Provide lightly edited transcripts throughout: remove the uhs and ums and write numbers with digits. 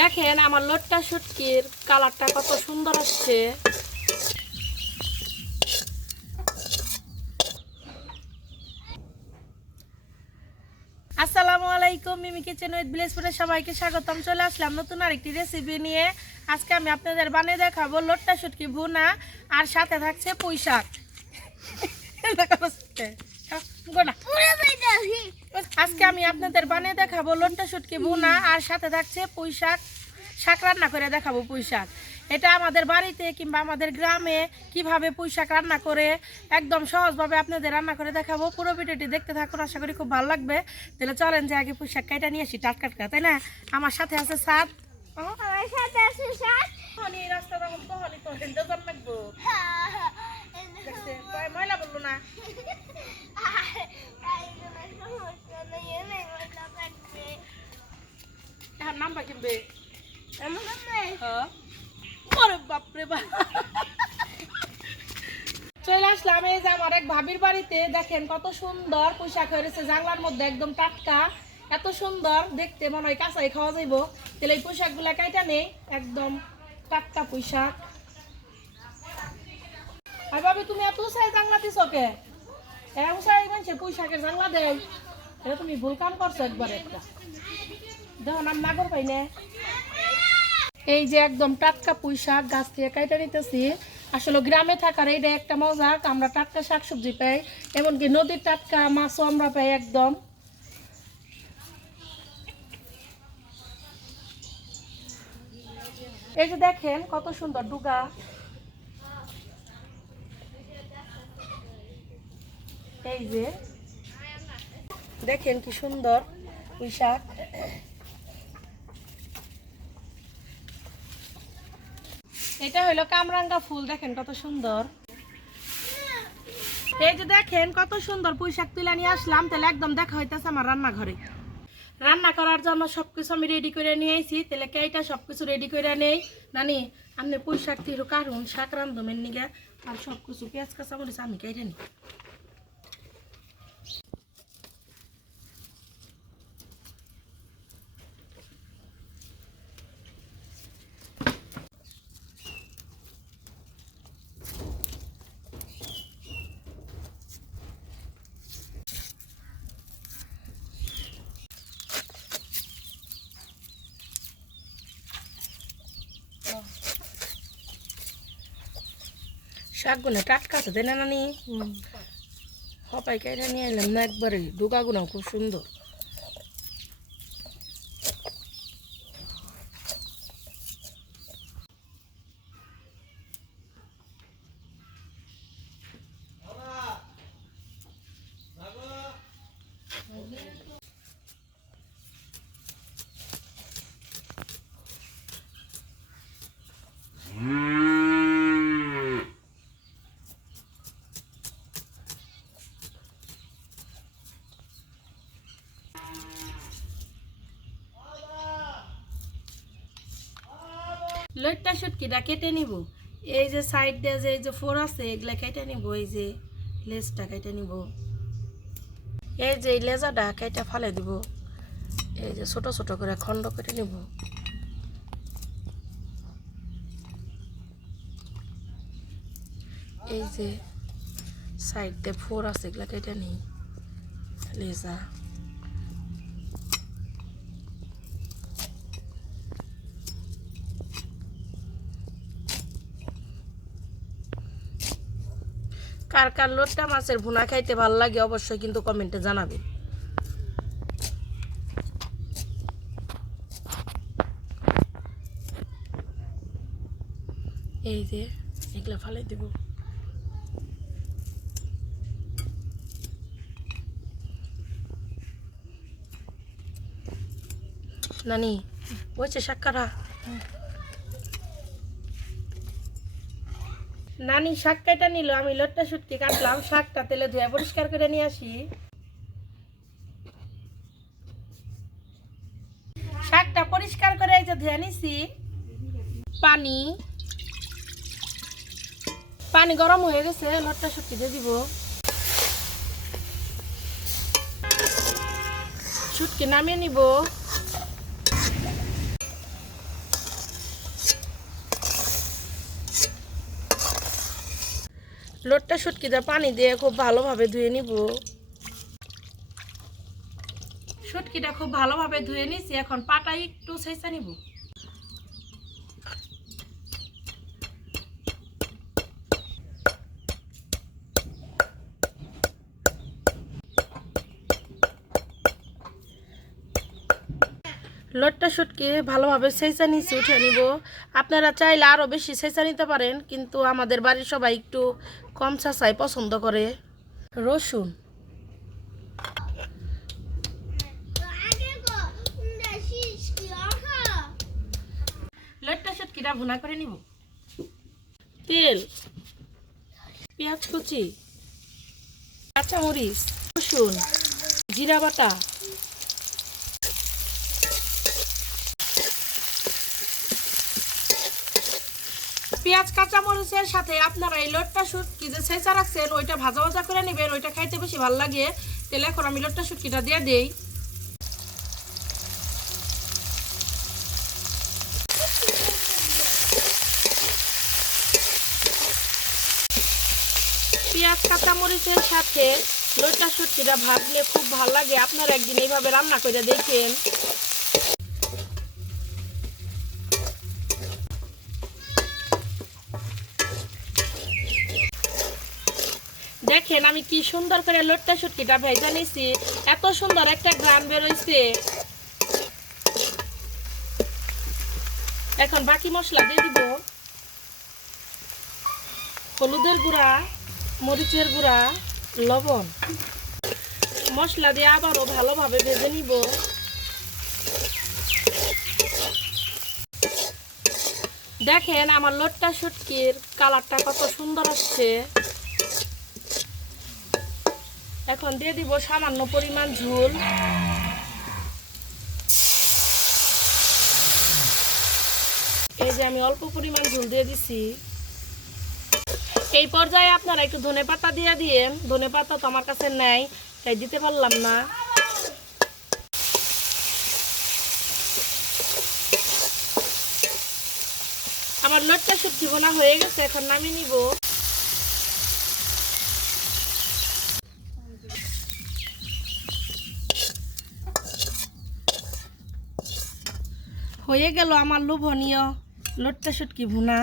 দেখেন আমার লটটা শুটকির কালারটা কত সুন্দর আসছে। আসসালামু আলাইকুম, মিমি কিচেন উইথ ভিলেজপুরে সবাইকে স্বাগতম। চলে আসলাম নতুন আরেকটি রেসিপি নিয়ে। আজকে আমি আপনাদের বানিয়ে দেখাবো লটটা শুটকি ভুনা, আর সাথে থাকছে পুঁই শাক। আজকে আমি আপনাদের বানিয়ে দেখাবো লটটা শুটকি ভুনা, আর সাথে থাকছে পুঁই শাক। শাক রান্না করে দেখাবো পুঁই শাক। এটা আমাদের বাড়িতে কিংবা আমাদের গ্রামে কিভাবে পুঁই শাক রান্না করে একদম সহজভাবে আপনাদের রান্না করে দেখাবো। পুরো ভিডিওটি দেখতে থাকুন, আশা করি খুব ভালো লাগবে। তাহলে চলেন যে আগে পুঁই শাক কাইটা নিয়ে আসি টাটকা, তাই না? আমার সাথে আছে সাত, ময়লা বললো না। নাম্বার কিনবে বাপরে বাপ। চলে আসলাম এই যে আমার এক ভাবির বাড়িতে। দেখেন কত সুন্দর পুঁই শাক হয়েছে জাংলার মধ্যে, একদম টাটকা, এত সুন্দর দেখতে, মনে হয় কাঁচাই খাওয়া যাইব। তাহলে এই পুঁই শাক গুলা কাইটা নেই, একদম টাটকা পুঁই শাক। আর ভাবি তুমি এত উঁচাই জাংলা দিছ কে? উঁচাই মানছে পুঁই শাকের জাংলা দেয়, এটা তুমি ভুল কাম করছো একবার। একটা দেখো নাম নাগর পাই না। এই যে একদম টাটকা পুঁই শাক গাছ থেকে কাইটা নিতেছি। আসলে গ্রামে থাকার এইটা একটা মজা, আমরা টাটকা শাকসবজি পাই, এমনকি নদীর টাটকা মাছও আমরা পাই একদম। এই যে দেখেন কত সুন্দর ডুগা। এই যে দেখেন কি সুন্দর পুঁই শাক। এটা হলো কামরাঙ্গা ফুল, দেখেন কত সুন্দর। এই যে দেখেন কত সুন্দর পুঁই শাক তুলে নিয়ে আসলাম। তাহলে একদম দেখা হইতেছে আমার রান্নাঘরে। রান্না করার জন্য সবকিছু আমি রেডি করে নিয়ে আইছি। তাহলে কেইটা সবকিছু রেডি করে নেই। নানি আপনি পুঁই শাক থেকে কারণ শাক রান্ধবেন নিগে, আর সবকিছু পেঁয়াজ কাঁচা মরিচ আমি কেটে নিই। শাকগুলো টাটকা আছে তাই না নানি? সবাই কেটে নিয়ে এলাম না একবারে, ডুগাগুলো খুব সুন্দর। লইট্টা শুটকিটা কেটে নিব। এই যে সাইড দিয়ে যে এই যে ফোর আছে এগুলা কেটে নিব। এই যে লেজটা কেটে নিব, এই যে লেজাটা কেটে ফালে দিব। এই যে ছোট ছোট করে খণ্ড কেটে নিব। এই যে সাইড দিয়ে ফোর আছে এগুলা কেটে নিই লেজা। কার কার লট্টা মাছের ভুনা খাইতে ভালো লাগে অবশ্যই কিন্তু কমেন্টে জানাবেন। এই যে এগুলা ফালাই দেব। নানি বলছে শাক কাটা। নানি শাক কাটা নিল, আমি লট্টা শুটকি কাটলাম। শাকটা তেলে ধুয়ে পরিষ্কার করে নিয়ে আসি। শাকটা পরিষ্কার করে এই যে ধুয়ে নিছি। পানি পানি গরম হয়ে গেছে, লট্টা শুটকি দিয়ে দিব। শুটকি নামিয়ে নিব। লোটটা শুটকিটা পানি দিয়ে খুব ভালোভাবে ধুয়ে নিব। শুটকিটা খুব ভালোভাবে ধুয়ে নিছি, এখন পাটা একটু ছেঁচা নিব। লোটটা শুটকি ভালোভাবে ছেঁচা নিচে উঠে নিব। আপনারা চাইলে আরও বেশি ছেঁচা নিতে পারেন, কিন্তু আমাদের বাড়ির সবাই একটু কম ছাঁচাই পছন্দ করে। রসুন, লোটটা শুটকিটা ভুনা করে নিব। তেল, পেঁয়াজ কুচি, কাঁচামরিচ, রসুন, জিরা বাটা, পেঁয়াজ কাঁচামরিচের সাথে আপনারা এই লোটটা শুটকি যে ছেঁচা রাখছেন ওইটা ভাজা ভাজা করে নেবেন, ওইটা খাইতে বেশি ভালো লাগে। তাহলে এখন আমি লোটটা শুটকিটা দিয়ে দিই। পেঁয়াজ কাঁচামরিচের সাথে লোটটা শুটকিটা ভাজলে খুব ভালো লাগে। আপনারা একদিন এইভাবে রান্না করে দেখেন। দেখেন আমি কি সুন্দর করে লোটটা শুটকিটা ভেজে নিছি, এত সুন্দর একটা গ্রান বেরোইছে। এখন বাকি মশলা দিয়ে দিব। হলুদের গুঁড়া, মরিচের গুঁড়া, লবণ। মশলা দিয়ে আবারও ভালোভাবে ভেজে নিব। দেখেন আমার লোটটা শুটকির কালারটা কত সুন্দর আসছে। এখন দিয়ে দিব সামান্য পরিমাণ ঝোল। এই যে আমি অল্প পরিমাণ ঝোল দিয়ে দিছি। এই পর্যায়ে আপনারা একটু ধনেপাতা দিয়ে দিয়েন। ধনেপাতা তো আমার কাছে নাই, তাই দিতে পারলাম না। আমার লোটটা শুটকি ভুনা হয়ে গেছে, এখন নামিয়ে নিব। হয়ে গেল আমার লোভনীয় লোটটা শুটকি ভুনা।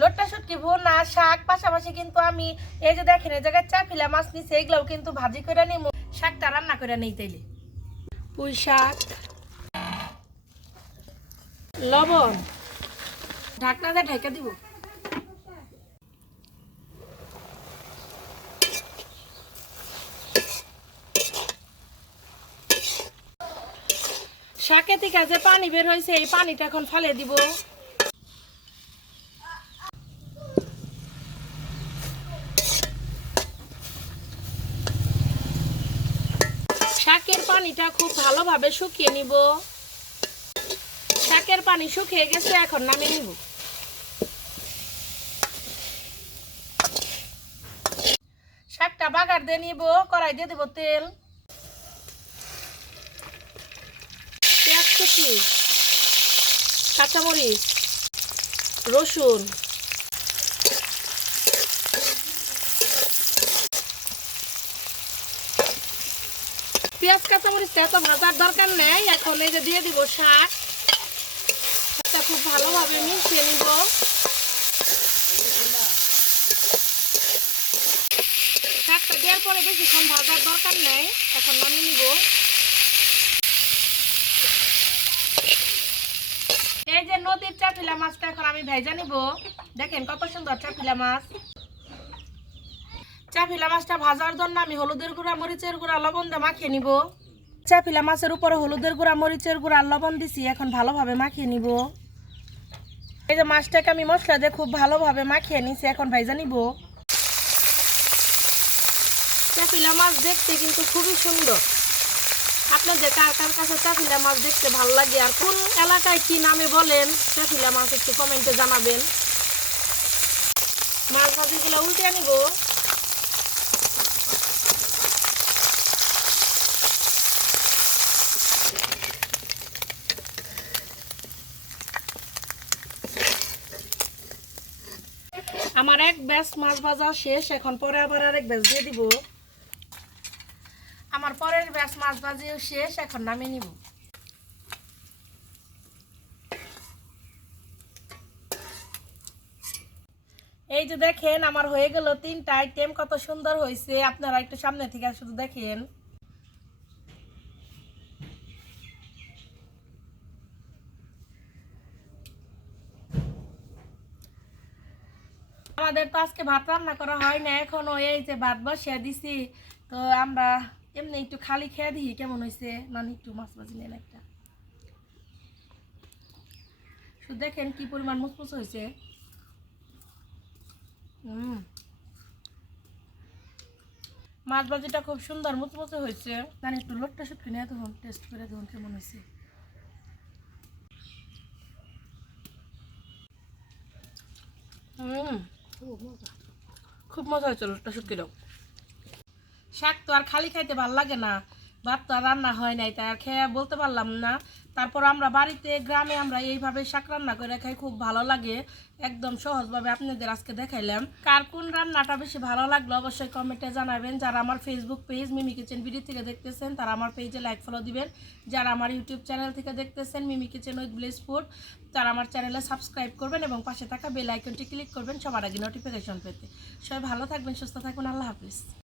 লোটটা শুটকি ভুনা শাক পাশাপাশি কিন্তু আমি এই যে দেখেন এই জায়গায় চাপিলা মাছ নিচ্ছে, এগুলাও কিন্তু ভাজি করে নিব, শাকটা রান্না করে নেই। তাইলে পুঁই শাক, লবণ, ঢাকনা দিয়ে ঢেকে দিব। শাকে থেকে যে পানি বের হয়েছে এই পানিটা এখন ফেলে দিব। শাকের পানিটা খুব ভালোভাবে শুকিয়ে নিব। শাকের পানি শুকিয়ে গেছে, এখন নামিয়ে নিব। শাকটা বাগার দিয়ে নিব। কড়াই দিয়ে দেব তেল, পেঁয়াজ কুচি, কাঁচামরিচ, রসুন, পেঁয়াজ কাঁচামরিচটা এত ভাজার দরকার নেই। এখন এই যে দিয়ে দিব শাক। শাকটা খুব ভালোভাবে মিশিয়ে নিব। শাকটা দেওয়ার পরে বেশিক্ষণ ভাজার দরকার নেই, এখন নামিয়ে নিব। এই যে নদীর চাপিলা মাছটা এখন আমি ভেজে নিব। দেখেন কত সুন্দর চাপিলা মাছ। চাপিলা মাছটা ভাজার জন্য আমি হলুদের গুঁড়া, মরিচের গুঁড়া, লবণ দিয়ে মাখিয়ে নিব। চাপিলা মাছের উপরে হলুদের গুঁড়া, মরিচের গুঁড়া, লবণ দিছি, এখন ভালোভাবে মাখিয়ে নিব। এই যে মাছটাকে আমি মশলা দিয়ে খুব ভালোভাবে মাখিয়ে নিছি, এখন ভেজে নিব। চাপিলা মাছ দেখতে কিন্তু খুবই সুন্দর। আপনাদের কার কার কাছে চাপিলা মাছ দেখতে ভালো লাগে আর কোন এলাকায় কি নামে বলেন চাপিলা মাছ একটু কমেন্টে জানাবেন। মাছ ভাজিগুলো উল্টে নিব। আমার এক ব্যাচ মাছ ভাজা শেষ, এখন পরে আবার আরেক ব্যাচ দিয়ে দিব। আমার পরের ব্যাচ মাছ ভাজিও শেষ, এখন নামিয়ে নিব। এই যে দেখেন আমার হয়ে গেল 3টা আইটেম, কত সুন্দর হয়েছে। আপনারা একটু সামনে থেকে শুধু দেখেন। আমাদের তো আজকে ভাত রান্না করা হয় না এখনো, এই যে ভাত বসিয়ে দিছি। তো আমরা এমনি একটু খালি খেয়ে দিই কেমন হয়েছে। নানি একটু মাছ ভাজি নেন একটা, শুধু দেখেন কি পরিমাণ মুচমুচ হয়েছে। মাছ ভাজিটা খুব সুন্দর মুচমুচে হয়েছে। নানি একটু লোটটা শুটকি নিয়ে তখন টেস্ট করে তখন কেমন হয়েছে। খুব মজা হয়েছে লোটটা শুটকিটাও। শাক তো আর খালি খাইতে ভাল লাগে না, ভাত তো আর রান্না হয় নাই, তাই আর খেয়ে বলতে পারলাম না। তারপর আমরা বাড়িতে গ্রামে আমরা এইভাবে শাক রান্না করে খাই, খুব ভালো লাগে। একদম সহজভাবে আপনাদের আজকে দেখাইলাম। কার কোন রান্নাটা বেশি ভালো লাগলো অবশ্যই কমেন্টে জানাবেন। যারা আমার ফেসবুক পেজ মিমি কিচেন ভিডিও থেকে দেখতেছেন তারা আমার পেজে লাইক ফলো দিবেন। যারা আমার ইউটিউব চ্যানেল থেকে দেখতেছেন মিমি কিচেন উইথ ব্লেস ফুড, তারা আমার চ্যানেলে সাবস্ক্রাইব করবেন এবং পাশে থাকা বেল আইকনটি ক্লিক করবেন সবার আগে নোটিফিকেশন পেতে। সবাই ভালো থাকবেন, সুস্থ থাকবেন, আল্লাহ হাফিজ।